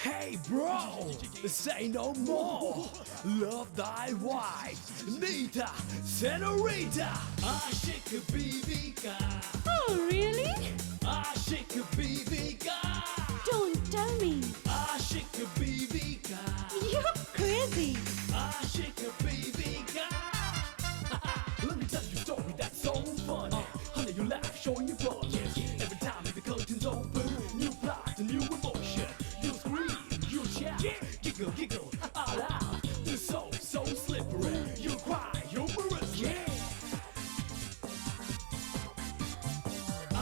Hey bro, say no more. Love thy wife, Nita, Senorita. Aşık Bibika. Oh, really? Aşık Bibika. Don't tell me. Aşık Bibika. You're crazy. Aşık Bibika. Let me tell you a story that's so funny. Honey, you laugh, showing your fun. Yes, every time the curtains open, new plot, a new emotion. You scream, you shout, giggle, giggle, all out. You're so slippery. You cry, humorous, yeah.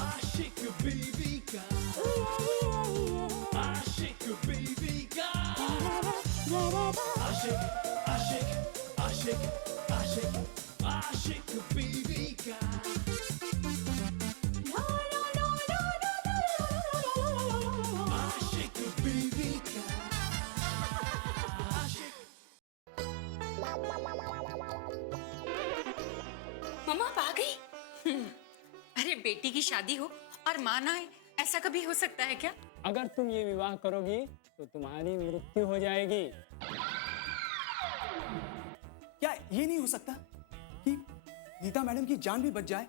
Aşık Bibika. Aşık Bibika. Aşık, aşık, aşık, aşık, aşık Bibika. No, no, no, no, no, no. Aşık Bibika. Aşık. मम्मा आप आ गई। अरे बेटी की शादी हो और माँ ना आए, ऐसा कभी हो सकता है क्या? अगर तुम ये विवाह करोगी तो तुम्हारी मृत्यु हो जाएगी। क्या ये नहीं हो सकता कि नीता मैडम की जान भी बच जाए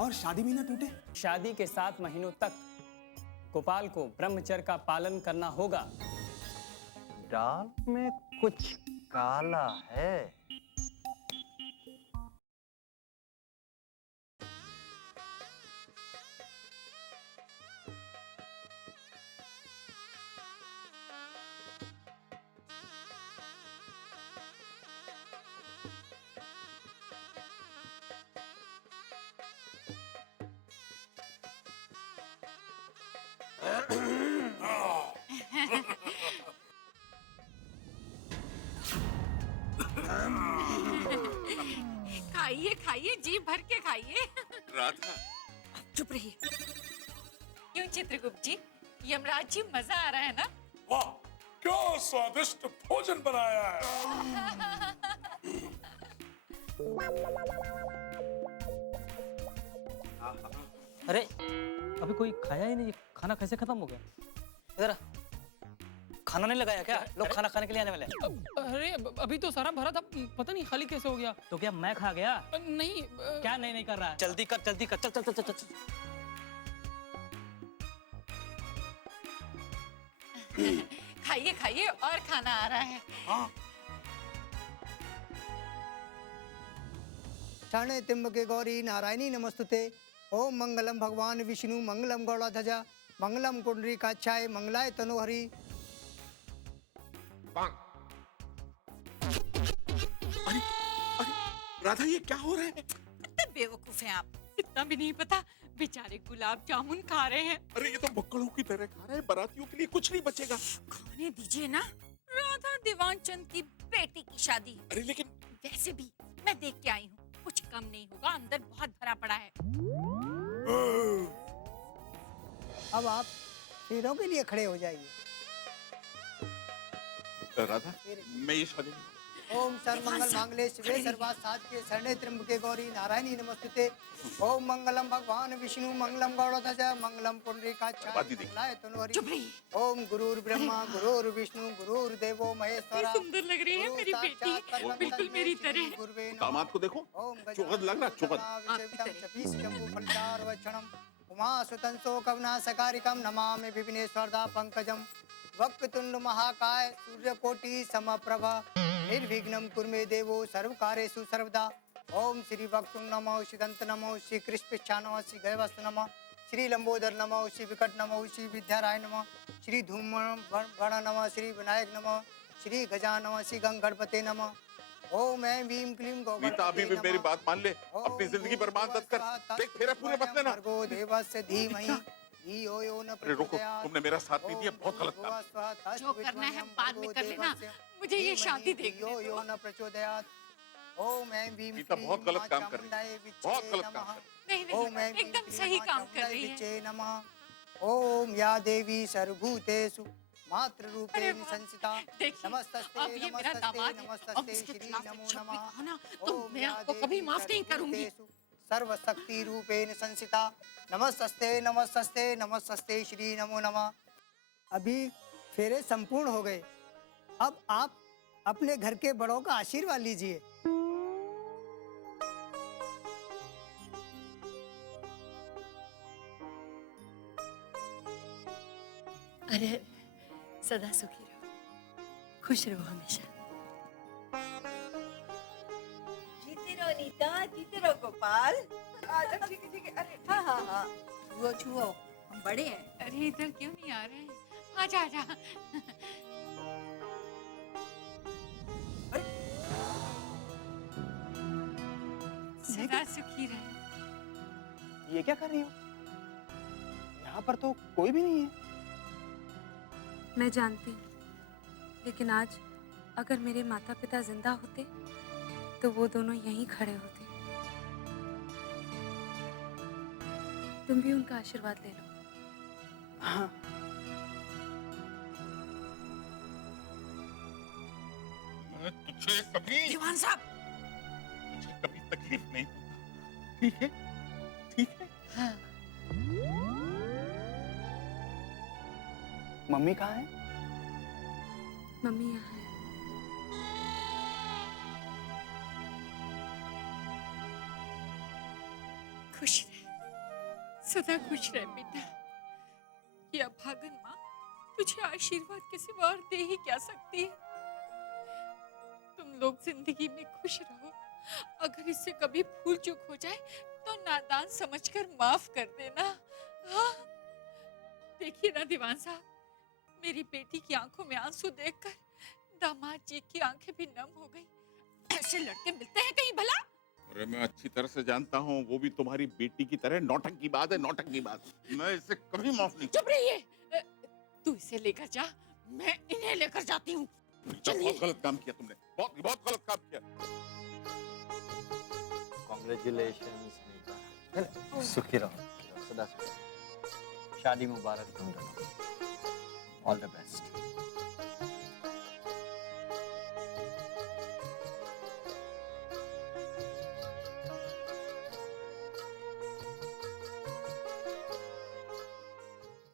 और शादी भी ना टूटे? शादी के 7 महीनों तक गोपाल को ब्रह्मचर्य का पालन करना होगा। दाल में कुछ काला है। खाइए खाइए, जी भर के खाइए। राधा, चुप रहिए। क्यों चित्रगुप्त जी, यमराज जी मजा आ रहा है ना? वाह क्या स्वादिष्ट भोजन बनाया है। अरे अभी कोई खाया ही नहीं, खाना कैसे खत्म हो गया? इधर आ। खाना नहीं लगाया क्या? लोग खाना खाने के लिए आने वाले हैं। अरे अभी तो सारा भरा था, पता नहीं खाली कैसे हो गया। तो क्या मैं खा गया? नहीं क्या नहीं कर रहा है? जल्दी कर चल चल चल चल चल। खाइए खाइए और खाना आ रहा है। शरणे त्र्यंबके गौरी नारायणी नमस्तुते। ओम मंगलम भगवान विष्णु मंगलम गौड़ध्वजा मंगलम कुंडरीकाक्षाय मंगलाय तनोहरि। अरे अरे राधा ये क्या हो रहा है? कितने बेवकूफ हैं आप, इतना भी नहीं पता बेचारे गुलाब जामुन खा रहे हैं। अरे ये तो बुक्कड़ों की तरह खा रहे हैं, बारातियों के लिए कुछ नहीं बचेगा। खाने दीजिए ना, राधा देवानचंद की बेटी की शादी है। अरे लेकिन वैसे भी मैं देख के आई हूँ, कुछ कम नहीं होगा, अंदर बहुत भरा पड़ा है। अब आप शेरों के लिए खड़े हो जाइए। राधा मैं ये शादी नहीं। ओम सर्वमंगल मांगल्ये शिवे सर्वार्थ साधिके शरणे त्र्यंबके गौरी नारायणी नमस्तुते। ओम मंगलम भगवान विष्णु मंगलम गौड़ध्वजा मंगलम पुंडरीकाक्षाय मंगलाय तनोहरि। चुप रहिए। ओम गुरुर् ब्रह्मा गुरुर्विष्णु गुरुर्देवो महेश्वरा। सुंदर लग रही है मेरी बेटी, बिल्कुल मेरी तरह। दामाद को देखो, चुगत लग रहा, उमा सुतंसो कवना सकारिकम नमामि विघ्नेश्वरदा पंकजम। वक्रतुंड महाकाय सूर्यकोटि समप्रभ निर्विघ्नं कुर्मे देवो सर्वकार्येषु सर्वदा। ओम श्री वक्रतुंड नमः, श्री दंत नमः, श्री कृष्णपृष्ठ नमः, श्री गयवस्त नमः, श्री लंबोदर नमः, श्री विकट नमः, श्री विद्याराय नमः, श्री धूम गण नमः, श्री विनायक नमः, श्री गजानन नमः, श्री गंगणपते नमः। ओम ऐं भीम क्लीं गौगणपते नीता अभी भी मेरी बात मान ले, अपनी जिंदगी बर्बाद मत कर। देख फेरा पूरे मत लेना। भर्गो देवस्य धीमहि धियो यो न अरे रुको, प्रचोदयात्। तुमने मेरा साथ नहीं दिया, बहुत गलत काम। जो करना है बाद में कर लेना, मुझे ये शादी देखनी है। यो न प्रचोदयात्। ओम ऐं भीम नीता बहुत गलत काम कर रही है, बहुत गलत काम कर रही है। नहीं नहीं, एकदम सही काम कर रही है। नमः। ओम या देवी सर्वभूतेषु मातृरूपेण संस्थिता। देखिए, नमस्तस्ते अब ये मेरा दामाद है, अब नमस्तस्ते इसके श्री खिलाफ नमो शब्द नमः। कहा ना, तो ओम मैं या आपको देवी कभी माफ नहीं करूंगी। सर्वभूतेषु सर्वशक्ति रूपेण संस्थिता। नमस्तस्ते नमस्तस्ते नमस्तस्ते श्री नमो नमः। अभी फेरे संपूर्ण हो गए। अब आप अपने घर के बड़ों का आशीर्वाद लीजिए। अरे सदा सुखी रहो, खुश रहो हमेशा। जीते रहो नीता, जीते रहो गोपाल। ठीक है ठीक है। अरे हाँ हाँ हाँ, छुओ छुओ, हम बड़े हैं। अरे इधर क्यों नहीं आ रहे हैं? आजा आजा। सदा सुखी रहे। ये क्या कर रही हो? यहाँ पर तो कोई भी नहीं है। मैं जानती हूँ, लेकिन आज अगर मेरे माता पिता जिंदा होते तो वो दोनों यहीं खड़े होते। तुम भी उनका आशीर्वाद ले लो। हाँ। मैं तुझे कभी दीवान साहब, मुझे कभी तकलीफ नहीं दूंगा, ठीक है? ठीक है? हाँ मम्मी कहाँ है? मम्मी यहाँ है। खुश रहे, सदा खुश रहे बेटा। ये अभागन माँ तुझे आशीर्वाद के सिवा और दे ही क्या सकती है। तुम लोग जिंदगी में खुश रहो। अगर इससे कभी भूल चूक हो जाए तो नादान समझकर माफ कर देना। हाँ? देखिए ना दीवान साहब, मेरी बेटी की आंखों में आंसू देखकर दामाद जी की आंखें भी नम हो गई। ऐसे लड़के मिलते हैं कहीं भला? अरे मैं अच्छी तरह से जानता हूँ, वो भी तुम्हारी बेटी की तरह नौटंक की बात है, नौटंक की बात। मैं इसे कभी माफ नहीं। चुप रहिए। तू इसे लेकर जा, मैं इन्हें लेकर जाती हूँ। चलिए। बहुत गलत काम किया तुमने, बहुत बहुत गलत काम किया। कॉन्ग्रेचुलेशंस नीता, सुखी रहो, सदा सुखी रहो। शादी मुबारक तुम दोनों। All the best.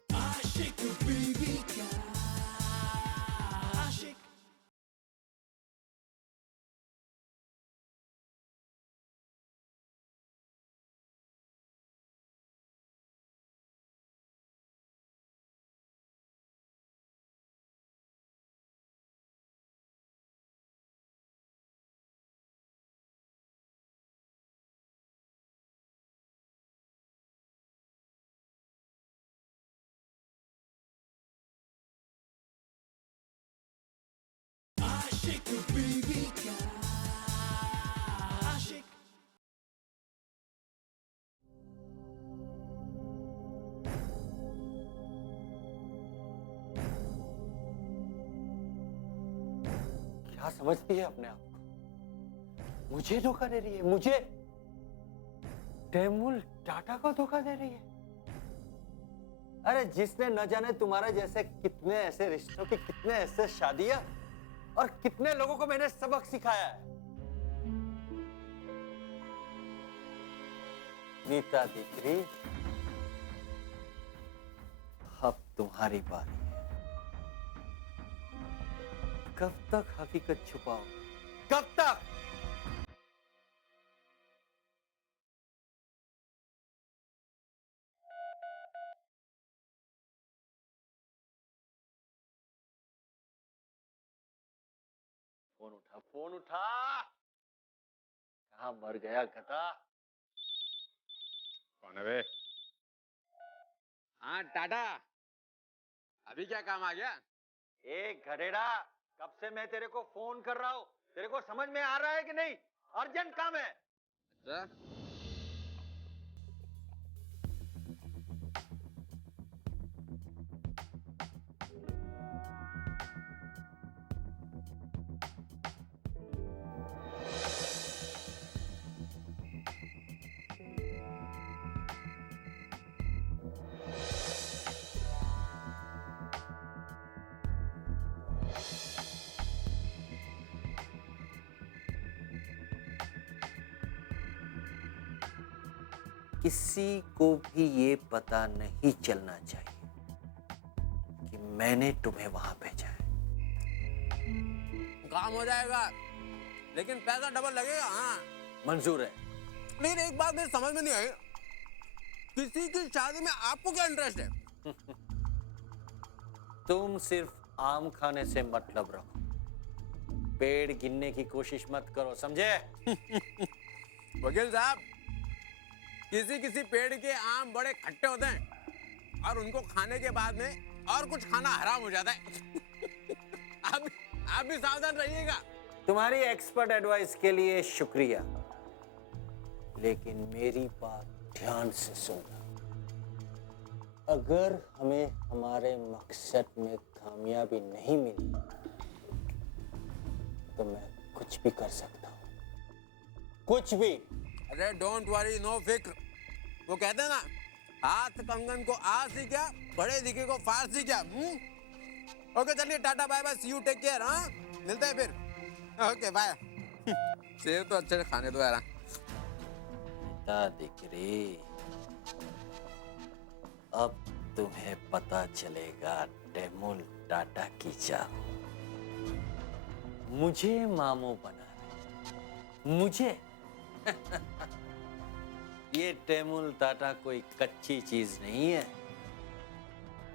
Ashik baby ka, ashik. Ashik baby ka, ashik. क्या समझती है अपने आप को? मुझे धोखा दे रही है, मुझे तैमूर टाटा को धोखा दे रही है। अरे जिसने न जाने तुम्हारे जैसे कितने ऐसे रिश्तों की, कितने ऐसे शादियां और कितने लोगों को मैंने सबक सिखाया है। नीता दीकरी, अब तुम्हारी बारी है। कब तक हकीकत छुपाओ? कब तक? फोन उठा, फोन उठा। कहाँ मर गया गधा? कौन है बे? हाँ टाटा, अभी क्या काम आ गया? ए गधेड़ा, कब से मैं तेरे को फोन कर रहा हूँ, तेरे को समझ में आ रहा है कि नहीं? अर्जेंट काम है। अच्छा, किसी को भी ये पता नहीं चलना चाहिए कि मैंने तुम्हें वहां भेजा है। काम हो जाएगा, लेकिन पैसा डबल लगेगा। हाँ मंजूर है। लेकिन एक बात मेरी समझ में नहीं आई, किसी की शादी में आपको क्या इंटरेस्ट है? तुम सिर्फ आम खाने से मतलब रखो, पेड़ गिनने की कोशिश मत करो, समझे? वकील साहब, किसी किसी पेड़ के आम बड़े खट्टे होते हैं और उनको खाने के बाद में और कुछ खाना हराम हो जाता है। आप भी सावधान रहिएगा। तुम्हारी एक्सपर्ट एडवाइस के लिए शुक्रिया, लेकिन मेरी बात ध्यान से सुनना। अगर हमें हमारे मकसद में कामयाबी नहीं मिली तो मैं कुछ भी कर सकता हूं, कुछ भी। अरे डोंट वरी, नो फिक्र। वो कहते हैं ना, हाथ कंगन को आज ही क्या, बड़े दिखे को फारसी क्या। ओके चलिए, tata bye bye, see you, take care. हाँ मिलते हैं फिर। Okay bye. सेब तो अच्छे से खाने दो यार। दिख रही, अब तुम्हें पता चलेगा टेमुल टाटा की चाल। मुझे मामू बना रहे, मुझे। ये टेमुल टाटा कोई कच्ची चीज नहीं है।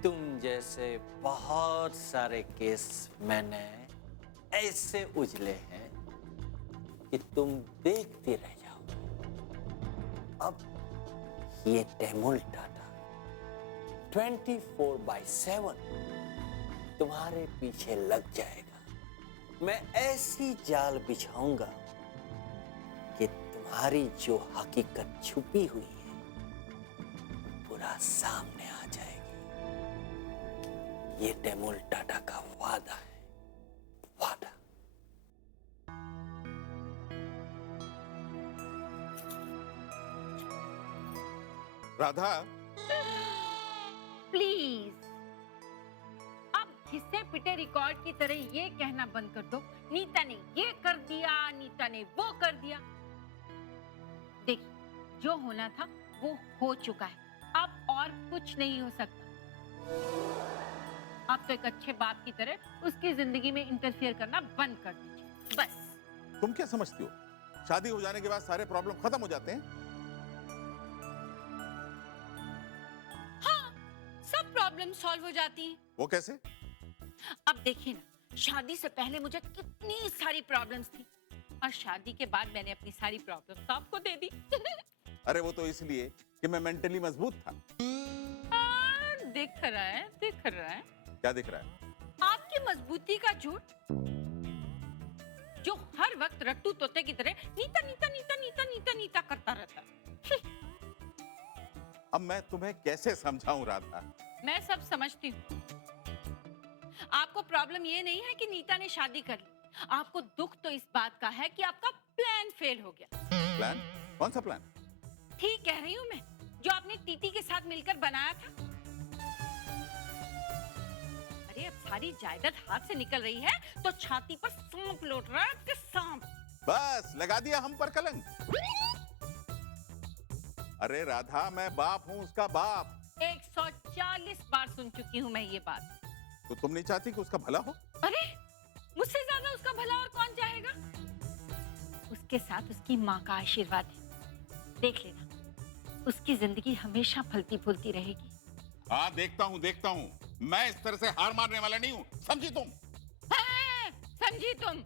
तुम जैसे बहुत सारे केस मैंने ऐसे उजले हैं कि तुम देखते रह जाओ। अब ये टेमुल टाटा 24/7 तुम्हारे पीछे लग जाएगा। मैं ऐसी जाल बिछाऊंगा कि तुम्हारी जो हकीकत छुपी हुई है पूरा सामने आ जाएगी। ये टेमुल टाटा का वादा है, वादा। राधा, प्लीज अब घिसे पिटे रिकॉर्ड की तरह ये कहना बंद कर दो, नीता ने ये कर दिया, नीता ने वो कर दिया। देख, जो होना था वो हो चुका है, अब और कुछ नहीं हो सकता। आप तो एक अच्छे बाप की तरह उसकी जिंदगी में इंटरफियर करना बंद कर दीजिए, बस। तुम क्या समझती हो, शादी हो जाने के बाद सारे प्रॉब्लम खत्म हो जाते हैं? हाँ, सब प्रॉब्लम सॉल्व हो जाती हैं। वो कैसे? अब देखिए ना, शादी से पहले मुझे कितनी सारी प्रॉब्लम्स थी और शादी के बाद मैंने अपनी सारी प्रॉब्लम्स तो आपको दे दी। अरे वो तो इसलिए कि मैं मेंटली मजबूत था। दिख रहा है, दिख रहा है। क्या दिख रहा है? आपकी मजबूती का झूठ, जो हर वक्त रट्टू तोते की तरह नीता नीता नीता नीता नीता नीता करता रहता है। अब मैं तुम्हें कैसे समझाऊं राधा? मैं सब समझती हूँ। आपको प्रॉब्लम ये नहीं है कि नीता ने शादी कर ली, आपको दुख तो इस बात का है कि आपका प्लान फेल हो गया। प्लान? कौन सा प्लान? ठीक कह रही हूँ मैं, जो आपने टीटी के साथ मिलकर बनाया था। अरे अब सारी जायदाद हाथ से निकल रही है तो छाती पर सांप लौट रहा है कि सांप। बस लगा दिया हम पर कलंक। अरे राधा, मैं बाप हूँ, उसका बाप। 140 बार सुन चुकी हूँ मैं ये बात। तो तुम नहीं चाहती कि उसका भला हो? अरे मुझसे ज्यादा उसका भला और कौन चाहेगा? उसके साथ उसकी माँ का आशीर्वाद है, देख लेना उसकी जिंदगी हमेशा फलती फूलती रहेगी। हाँ देखता हूँ। मैं इस तरह से हार मारने वाला नहीं हूँ, समझी तुम? समझी तुम?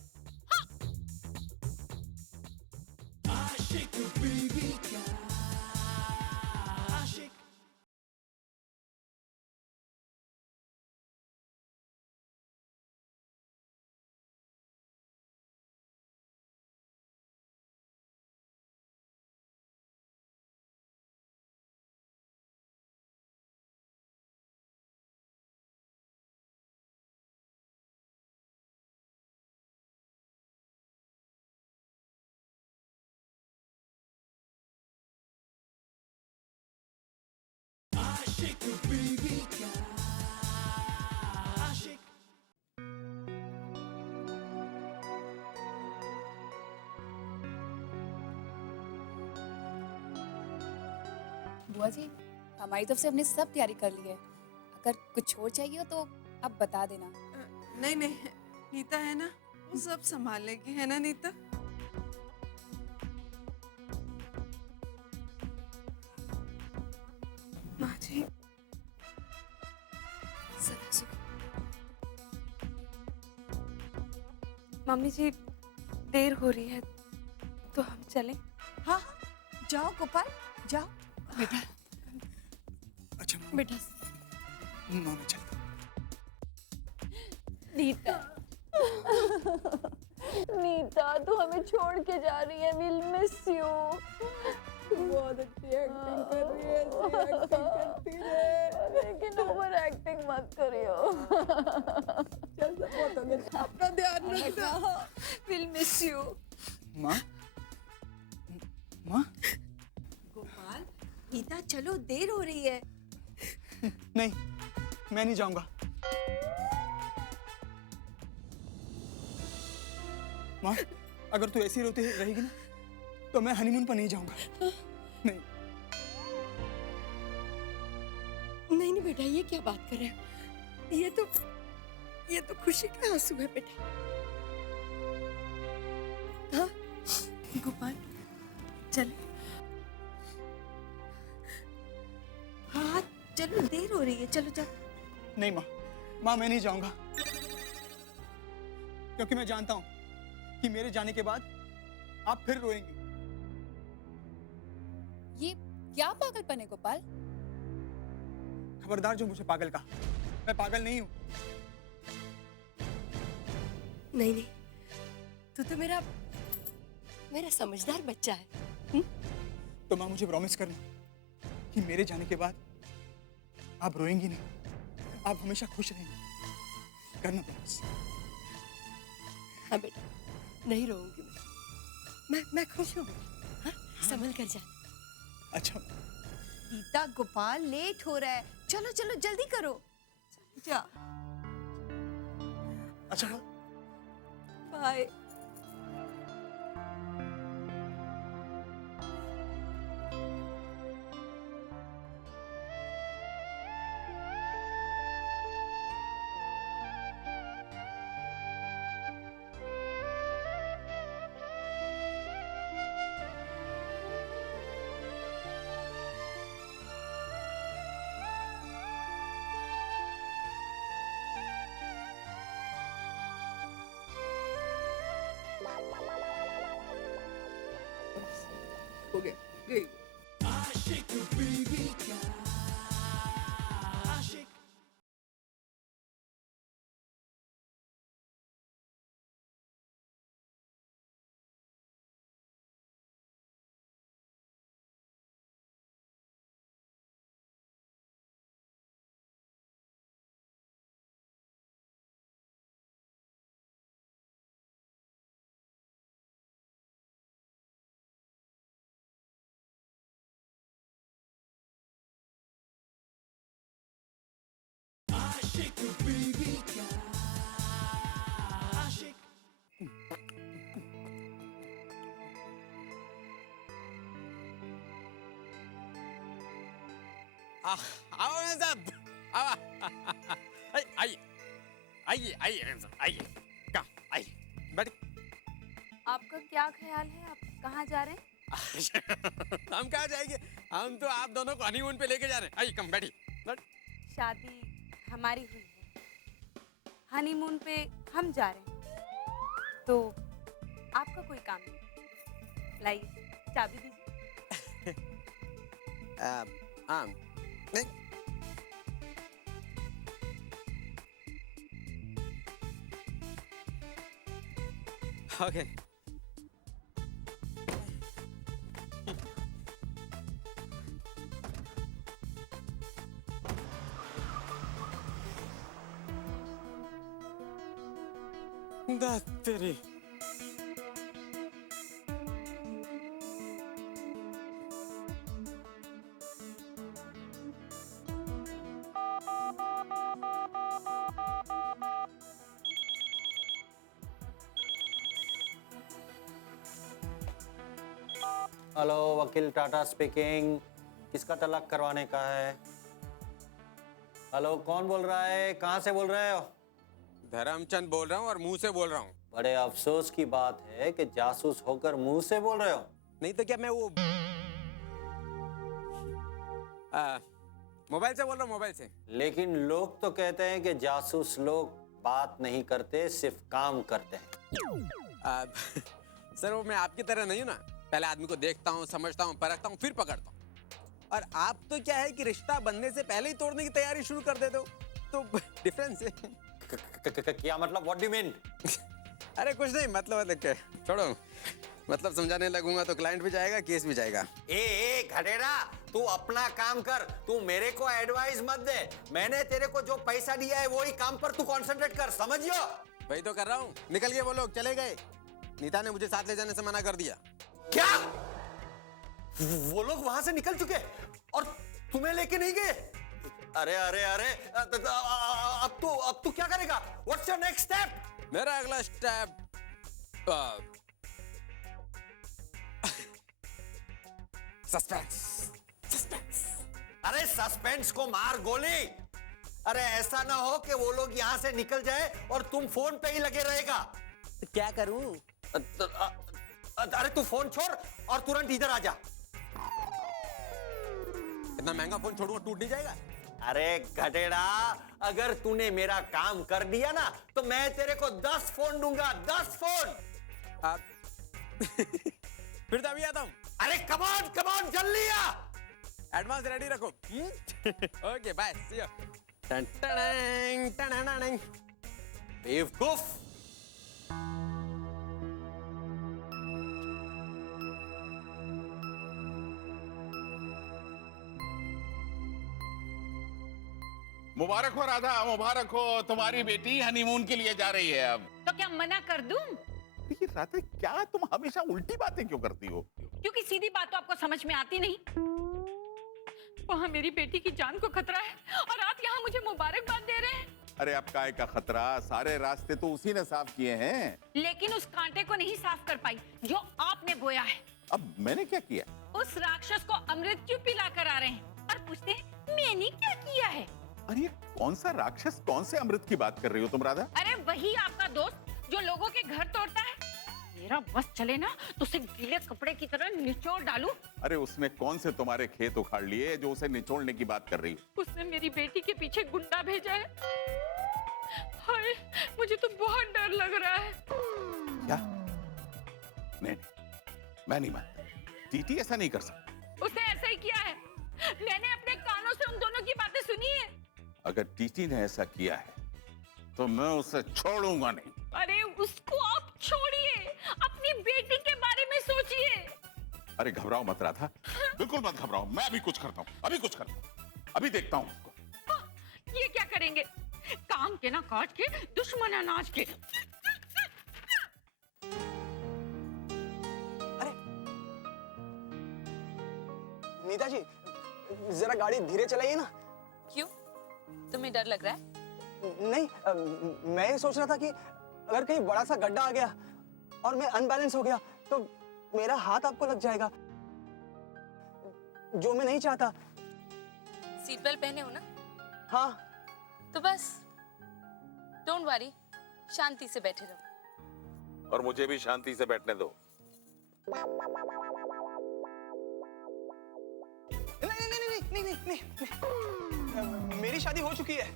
बुआ जी, हमारी तरफ से हमने सब तैयारी कर ली है। अगर कुछ और चाहिए हो तो अब बता देना। नहीं नहीं, नीता है ना, वो सब संभाल लेगी, है ना नीता? माँ जी सदा सुखी। मम्मी जी देर हो रही है तो हम चलें? हाँ जाओ गोपाल जाओ। बेटा अच्छा बेटा माँ मैं चलता नीता नीता तू हमें छोड़ के जा रही है, विल मिस यू। बहुत अच्छी एक्टिंग कर रही है, ऐसी एक्टिंग करती रहे, लेकिन ओवर एक्टिंग मत करियो। चल सब बहुत हो गया, अपना ध्यान रखना। Will miss you. माँ माँ गोपाल नीता चलो, देर हो रही है। नहीं मैं नहीं जाऊंगा। माँ अगर तू ऐसी रोती रहेगी ना तो मैं हनीमून पर नहीं जाऊंगा। नहीं नहीं बेटा, ये क्या बात कर रहे हो? ये तो खुशी के आंसू है बेटा। हाँ गोपाल चल। हाँ चलो, देर हो रही है, चलो चलो। नहीं माँ मैं नहीं जाऊंगा, क्योंकि मैं जानता हूं कि मेरे जाने के बाद आप फिर रोएंगी। ये क्या पागलपन है गोपाल? खबरदार जो मुझे पागल कहा, मैं पागल नहीं हूं। नहीं नहीं, तू तो मेरा समझदार बच्चा है। तो माँ मुझे प्रॉमिस करना कि मेरे जाने के बाद आप रोएंगी नहीं, आप हमेशा खुश रहेंगी। करना प्रॉमिस। हाँ बेटा, नहीं रोऊंगी मैं खुश हूँ बेटा। हाँ संभल कर जा। अच्छा नीता गोपाल लेट हो रहा है, चलो चलो जल्दी करो। जा। अच्छा बाय। हो गया, गई। आशिक बीवी का आशिक। आशिक बीवी का आशिक। आओ मेम साहब, आओ। आइए आइए आइए मेम साहब, आइए। क्या आइए, बैठ। आपका क्या ख्याल है, आप कहाँ जा रहे हैं? हम कहाँ जाएंगे, हम तो आप दोनों को हनीमून पे लेके जा रहे हैं। आइए कम बैठिए, बैठ। शादी हमारी हुई है, हनीमून पे हम जा रहे हैं, तो आपका कोई काम नहीं। लाइए चाबी दीजिए। नहीं। ओके। तेरी हेलो, वकील टाटा स्पीकिंग। किसका तलाक करवाने का है? हेलो, कौन बोल रहा है? कहाँ से बोल रहे हो? धर्मचंद बोल रहा हूँ और मुंह से बोल रहा हूँ। बड़े अफसोस की बात है कि जासूस होकर मुंह से बोल रहे हो। नहीं तो क्या मैं वो मोबाइल से बोल रहा हूँ, मोबाइल से। लेकिन लोग तो कहते हैं कि जासूस लोग बात नहीं करते, सिर्फ काम करते हैं। सर वो मैं आपकी तरह नहीं हूँ ना, पहले आदमी को देखता हूँ, समझता हूँ, परखता हूँ, फिर पकड़ता हूँ। और आप तो क्या है कि रिश्ता बनने से पहले ही तोड़ने की तैयारी शुरू कर देते हो, तो डिफरेंस है। क्या मतलब? What do you mean? अरे कुछ नहीं, मतलब छोड़ो, मतलब समझाने लगूंगा तो क्लाइंट भी जाएगा, केस भी जाएगा। ए घटेड़ा, तू अपना काम कर, तू मेरे को एडवाइस मत दे। मैंने तेरे को जो पैसा दिया है वही काम पर तू कंसंट्रेट कर, समझियो? वही तो कर रहा हूँ। निकल गए वो लोग, चले गए। नीता ने मुझे साथ ले जाने से मना कर दिया। क्या? वो लोग वहां से निकल चुके और तुम्हें लेके नहीं गए? अरे अरे अरे, अब तू क्या करेगा? What's your next step? मेरा अगला स्टेप सस्पेंस। अरे सस्पेंस को मार गोली। अरे ऐसा ना हो कि वो लोग यहाँ से निकल जाए और तुम फोन पे ही लगे रहेगा। तो क्या करूं? अरे तू फोन छोड़ और तुरंत इधर आ जा। इतना महंगा फोन छोड़ूंगा टूट नहीं जाएगा? अरे घटेड़ा, अगर तूने मेरा काम कर दिया ना तो मैं तेरे को 10 फोन दूंगा, 10 फोन। फिर तो अभी आता हूं। अरे कमॉन जल्दी आ। एडवांस रेडी रखो। Okay bye, see you. टन टन टन। बेवकूफ। मुबारक हो राधा, मुबारक हो। तुम्हारी बेटी हनीमून के लिए जा रही है अब। तो क्या मना कर दूं? ये राधा, क्या तुम हमेशा उल्टी बातें क्यों करती हो? क्योंकि सीधी बात तो आपको समझ में आती नहीं। वहाँ मेरी बेटी की जान को खतरा है और आप यहाँ मुझे मुबारकबाद दे रहे हैं। अरे अब काय का खतरा, सारे रास्ते तो उसी ने साफ किए हैं। लेकिन उस कांटे को नहीं साफ कर पाई जो आपने बोया है। अब मैंने क्या किया? उस राक्षस को अमृत क्यों पिला कर आ रहे हैं और पूछते हैं मैंने क्या किया है? अरे ये कौन सा राक्षस, कौन से अमृत की बात कर रही हो तुम राधा? अरे वही आपका दोस्त जो लोगों के घर तोड़ता है। मेरा बस चले ना तो उसे गीले कपड़े की तरह निचोड़ डालूं। अरे उसने कौन से तुम्हारे खेत उखाड़ लिए जो उसे निचोड़ने की बात कर रही हो? उसने मेरी बेटी के पीछे गुंडा भेजा है। हाय, मुझे तो बहुत डर लग रहा है। क्या? नहीं, मैं नहीं मानता। टीटी ऐसा नहीं कर सकती। उसने ऐसा ही किया है। मैंने अपने कानों से उन दोनों की बातें सुनी है। अगर टीटी ने ऐसा किया है तो मैं उसे छोड़ूंगा नहीं। अरे उसको आप छोड़िए, अपनी बेटी के बारे में सोचिए। अरे घबराओ मत राधा, बिल्कुल मत घबराओ। मैं अभी कुछ करता हूँ, अभी देखता हूँ उसको। ये क्या करेंगे? काम के ना काट के, दुश्मन अनाज के। नीता जी, जरा गाड़ी धीरे चलाइए ना। क्यों? तुम्हें डर लग रहा है? नहीं, मैं ये सोच रहा था कि अगर कहीं बड़ा सा गड्ढा आ गया और मैं अनबैलेंस हो गया तो मेरा हाथ आपको लग जाएगा, जो मैं नहीं चाहता। सीट बेल्ट पहने हो ना? हाँ। तो बस डोंट वरी, शांति से बैठे रहो। और मुझे भी शांति से बैठने दो। नहीं, मेरी शादी हो चुकी है।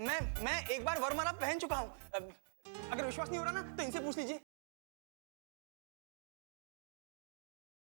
मैं एक बार वरमाला पहन चुका हूँ। अगर विश्वास नहीं हो रहा ना तो इनसे पूछ लीजिए।